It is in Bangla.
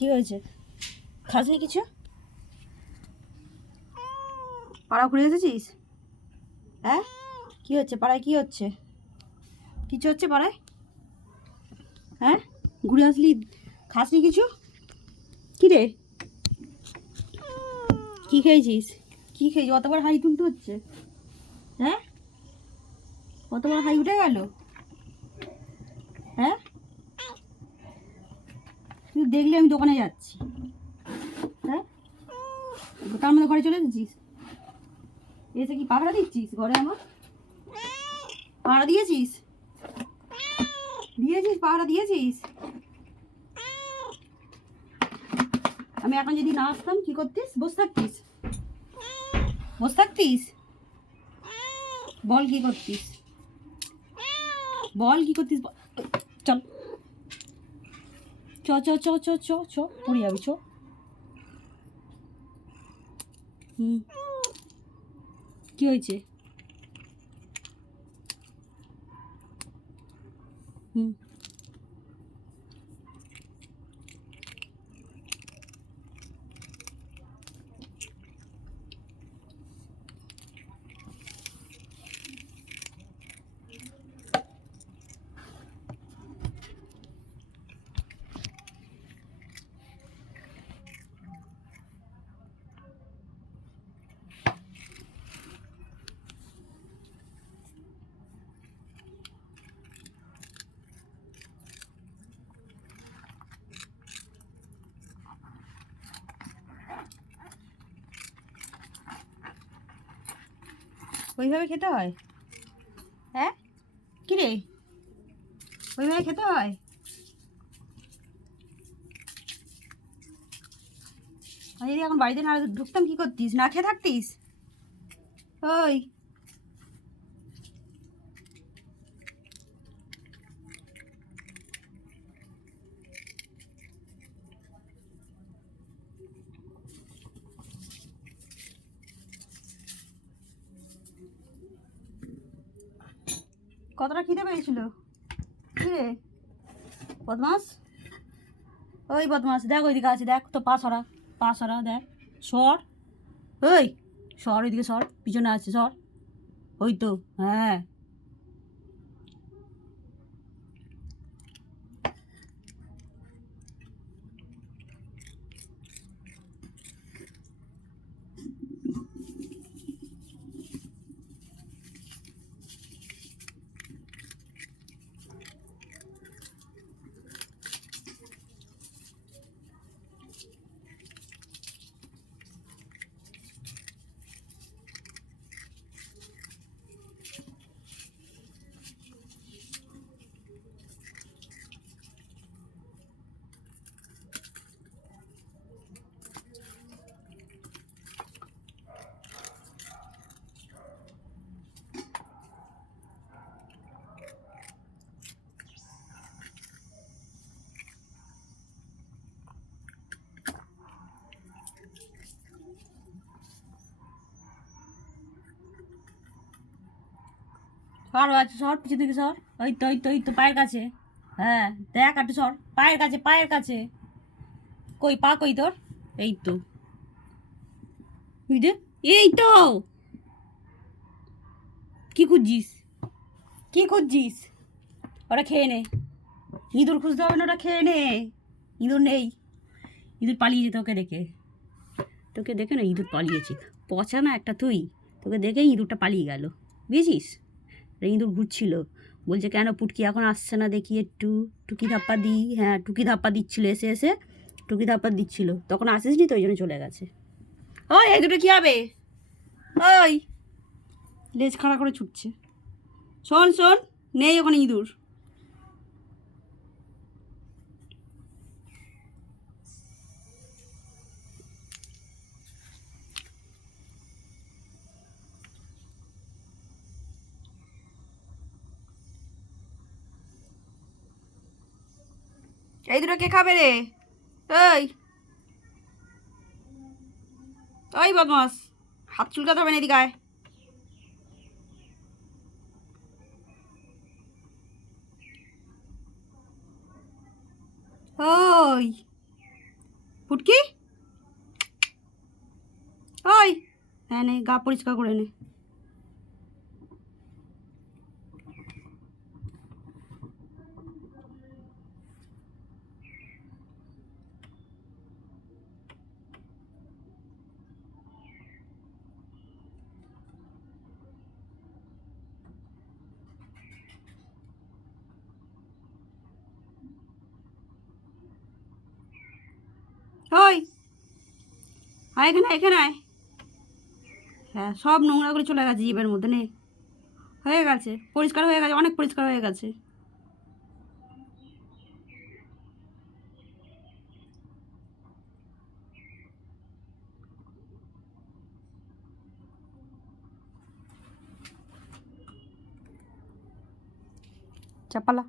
কি হয়েছে? খাসনি কিছু? পাড়া ঘুরে এসেছিস? হ্যাঁ, কি হচ্ছে পাড়ায়? কি হচ্ছে? কিছু হচ্ছে পাড়ায়? হ্যাঁ, ঘুরে আসলি, খাসনি কিছু? কি রে, কি খেয়েছিস? কি খেয়েছিস? অতবার হাই তুলতে হচ্ছে? হ্যাঁ, কতবার হাই উঠে গেল? হ্যাঁ, তুই দেখলি আমি দোকানে যাচ্ছি? হ্যাঁ, তার মধ্যে ঘরে চলে এসেছিস? এসে কি পাহারা দিচ্ছিস ঘরে আমার? পাহারা দিয়েছিস? দিয়েছিস, পাহারা দিয়েছিস? আমি এখন যদি না আসতাম কি করতিস? বসে থাকতিস? বসে থাকতিস? বল কি করতিস? বল কি করতিস? চল, চ চ চ চ চ চ, পড়ে যাবি, চ। হুম, কি হয়েছে? হুম, ওইভাবে খেতে হয়? হ্যাঁ, কি রে, ওইভাবে খেতে হয়? আমি যদি এখন বাড়িতে না ঢুকতাম কি করতিস? না খেয়ে থাকতিস? ওই, কতটা খিদে পেয়েছিল? কি রে বদমাস, ওই বদমাস, দেখ ওইদিকে আছে, দেখ তো, পা সরা, পা সরা, দেখ, সর, ওই সর, ওইদিকে সর, পিছনে আছে, সর, ওই তো, হ্যাঁ। সর, আছে, সর, পিছন দিকে সর, ওই তো, ওই তো, ওই তো, পায়ের কাছে, হ্যাঁ, দেখ একটু সর, পায়ের কাছে, পায়ের কাছে, কই পা, কই তোর? এই তো, বুঝলি, এই তো, কি খুঁজছিস? কি খুঁজছিস? ওরা খেয়ে নে, ইঁদুর খুঁজতে হবে না, ওটা খেয়ে নে। ইঁদুর নেই, ইঁদুর পালিয়েছে তোকে দেখে, তোকে দেখে না ইঁদুর পালিয়েছে, পচা না একটা তুই, তোকে দেখে ইঁদুরটা পালিয়ে গেল, বুঝেছিস? ইঁদুর ঘুরছিল, বলছে কেন পুটকি এখন আসছে না দেখি একটু, টুকি ধাপ্পা দিই, হ্যাঁ টুকি ধাপ্পা দিচ্ছিল, এসে এসে টুকি ধাপ্পা দিচ্ছিল, তখন আসিস নি তো, ওই জন্য চলে গেছে। ওই, এই দুটো কী হবে? ওই, লেজ খাড়া করে ছুটছে। শোন শোন, নেই ওখানে ইঁদুর। এই দুটো কে খাবে রে? ওই, ওই বদমাস, হাত চুলকাতে হবে না, এদিকে আয়। ওই, ফুটকি, ওই হ্যাঁ নে গা পরিষ্কার করে নে। ওই আয় এখানে, এখানে আয়। হ্যাঁ সব নোংরাগুলো চলে গেছে জিভের মধ্যে, নে হয়ে গেছে, পরিষ্কার হয়ে গেছে, অনেক পরিষ্কার হয়ে গেছে। চাপালা।